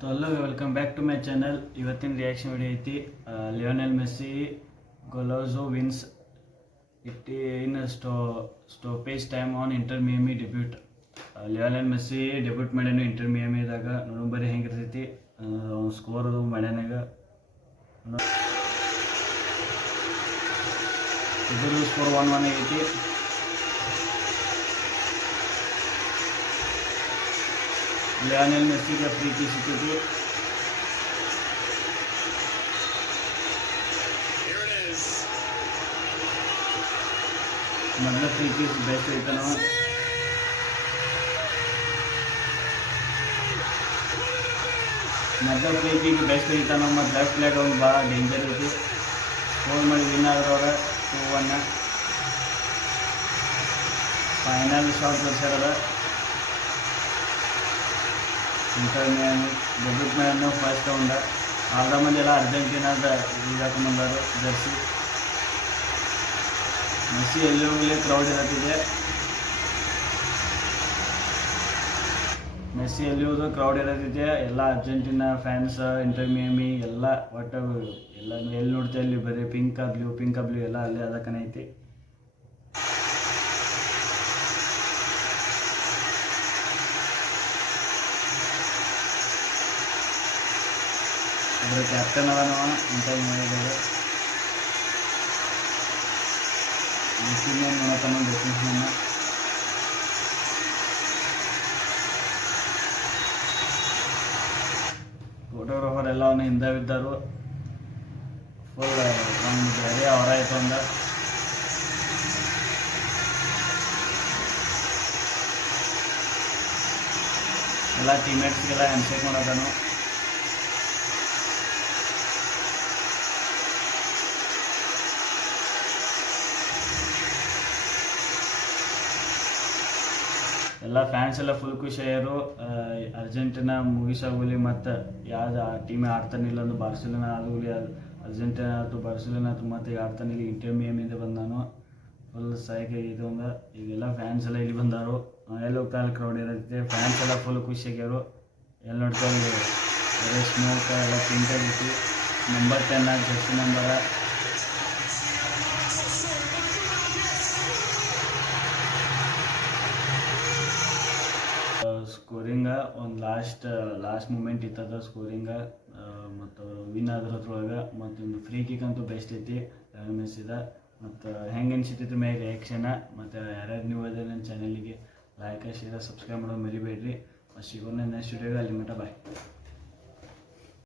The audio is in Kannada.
तो hello welcome back to my channel ಇವತ್ತಿನ ರಿಯಾಕ್ಷನ್ ವಿಡಿಯೋ ಐತಿ ಲಿಯೋನೆಲ್ ಮೆಸ್ಸಿ ಗೊಲೋಜೋ wins it in stoppage time on Inter Miami debut Lionel Messi debut ಮಾಡ್ಯಾನ ಇಂಟರ್ ಮಿಯಾಮಿದಾಗ ನೋಡಂಬರಿ ಹೆಂಗಿರ್ತೈತಿ ಸ್ಕೋರ್ ಅದು ಮಾಡ್ಯಾನಾಗ ಇದ್ರ ಸ್ಕೋರ್ 1-1 ಆಗೈತಿ लियोनेल मेसी का फ्री की सिक्योरिटी मतलब फ्री की बेस्ट इतना मतलब फ्री की बेस्ट इतना मतलब लेफ्ट लेग ಒಂದು ಭಾಳ ಡೇಂಜರ್ ಐತಿ ಗೋಲ್ ಮಾಡಿ ವಿನ್ ಆದ್ರವ್ರ 2-1 ಫೈನಲ್ ಶಾಟ್ ತೋರಿಸ್ಯಾರ ಇಂಟರ್ ಮಿಯಾಮಿ ಡೆಬ್ಯೂಟ್ ಮಾಡ್ಯಾನ ಫಸ್ಟ್ ರೌಂಡ್ ಅರ್ಧ ಮಂದಿ ಎಲ್ಲ ಅರ್ಜೆಂಟೀನಾದ ಇದು ಹಾಕೊಂಡ್ಬಂದರು ಜರ್ಸಿ ಮೆಸ್ಸಿ ಎಲ್ಲಿ ಹೋಗಲಿ ಕ್ರೌಡ್ ಇರತ್ತಿದೆ ಮೆಸ್ಸಿ ಎಲ್ಲಿ ಹೋದ್ರು ಕ್ರೌಡ್ ಇರತ್ತಿದೆ ಎಲ್ಲ ಅರ್ಜೆಂಟೀನಾ ಫ್ಯಾನ್ಸ್ ಇಂಟರ್ ಮಿಯಾಮಿ ಎಲ್ಲ ಒಟ್ಟು ಎಲ್ಲ ಎಲ್ಲಿ ನೋಡ್ತಾ ಇಲ್ಲಿ ಬರೀ ಪಿಂಕ್ ಬ್ಲೂ ಎಲ್ಲ ಅಲ್ಲೇ ಅದಕ್ಕನೇ ಐತಿ ಅದರ ಕ್ಯಾಪ್ಟನ್ ಅದ ನಾವು ಇಂಟರ್ ಮಿಯಾಮಿದಾಗ ಮೆಸ್ಸಿನೇ ನೋಡತಾನ ಡಿಫೆನ್ಸ್ನ ಫೋಟೋಗ್ರಾಫರ್ ಎಲ್ಲ ಅವನು ಹಿಂದೆ ಬಿದ್ದರು ಫುಲ್ ಒಂದು ಬೇರೆ ಅವರಾಯ್ತು ಅಂದ ಎಲ್ಲ ಟೀಮ್ಮೇಟ್ಸ್ಗೆಲ್ಲ ಹ್ಯಾಂಡ್ಶೇಕ್ ಮಾಡತಾನು ಎಲ್ಲ ಫ್ಯಾನ್ಸ್ ಎಲ್ಲ ಫುಲ್ ಖುಷಿಯಾರು ಅರ್ಜೆಂಟೀನಾ ಮುಗಿಸಾಗಲಿ ಮತ್ತು ಯಾವ್ದು ಆ ಟೀಮ್ ಆಡ್ತಾನಿಲ್ಲ ಒಂದು ಬಾರ್ಸಿಲೋನಾ ಆಗೋಲಿ ಅರ್ಜೆಂಟೀನಾ ಆಯ್ತು ಬಾರ್ಸಿಲೋನಾ ಆಯ್ತು ಮತ್ತು ಆಡ್ತಾನಿಲ್ಲ ಇಂಟರ್ ಮಿಯಾಮಿಯಿಂದ ಬಂದಾನು ಫುಲ್ ಸೈಕೆ ಇದು ಒಂದು ಈಗೆಲ್ಲ ಫ್ಯಾನ್ಸ್ ಎಲ್ಲ ಇಲ್ಲಿ ಬಂದರು ಎಲ್ಲಿ ಹೋಗ್ತಾ ಅಲ್ಲಿ ಕ್ರೌಡ್ ಇರುತ್ತೆ ಫ್ಯಾನ್ಸ್ ಎಲ್ಲ ಫುಲ್ ಖುಷಿಯಾಗ್ಯಾರು ಎಲ್ಲಿ ನೋಡ್ತಾ ಬರೀ ಸ್ಮೋಕ್ ಎಲ್ಲ ಪಿಂಕ್ ಆಗೈತಿ ನಂಬರ್ 10 ಜರ್ಸಿ ನಂಬರ ಸ್ಕೋರಿಂಗ ಒಂದು ಲಾಸ್ಟ್ ಮೂಮೆಂಟ್ ಇತ್ತದ ಸ್ಕೋರಿಂಗ ಮತ್ತು ವಿನ್ ಆದ್ರ ಅದ್ರೊಳಗೆ ಮತ್ತು ಒಂದು ಫ್ರೀ ಕಿಕ್ ಅಂತೂ ಬೆಸ್ಟ್ ಐತಿ ಮೆಸ್ಸಿದ ಮತ್ತು ಹೆಂಗೆ ಅನ್ಸಿತ್ತು ಮ್ಯಾಗ ರಿಯಾಕ್ಷನ ಮತ್ತು ಯಾರ್ಯಾರು ನೀವು ಅದೇ ನನ್ನ ಚಾನಲಿಗೆ ಲೈಕ್ ಶೇರ್ ಸಬ್ಸ್ಕ್ರೈಬ್ ಮಾಡೋದು ಮರಿಬೇಡ್ರಿ ಸಿಗೋಣ ನೆಕ್ಸ್ಟ್ ವಿಡಿಯೋಗೆ ಅಲ್ಲಿ ಮಟ್ಟ ಬಾಯ್.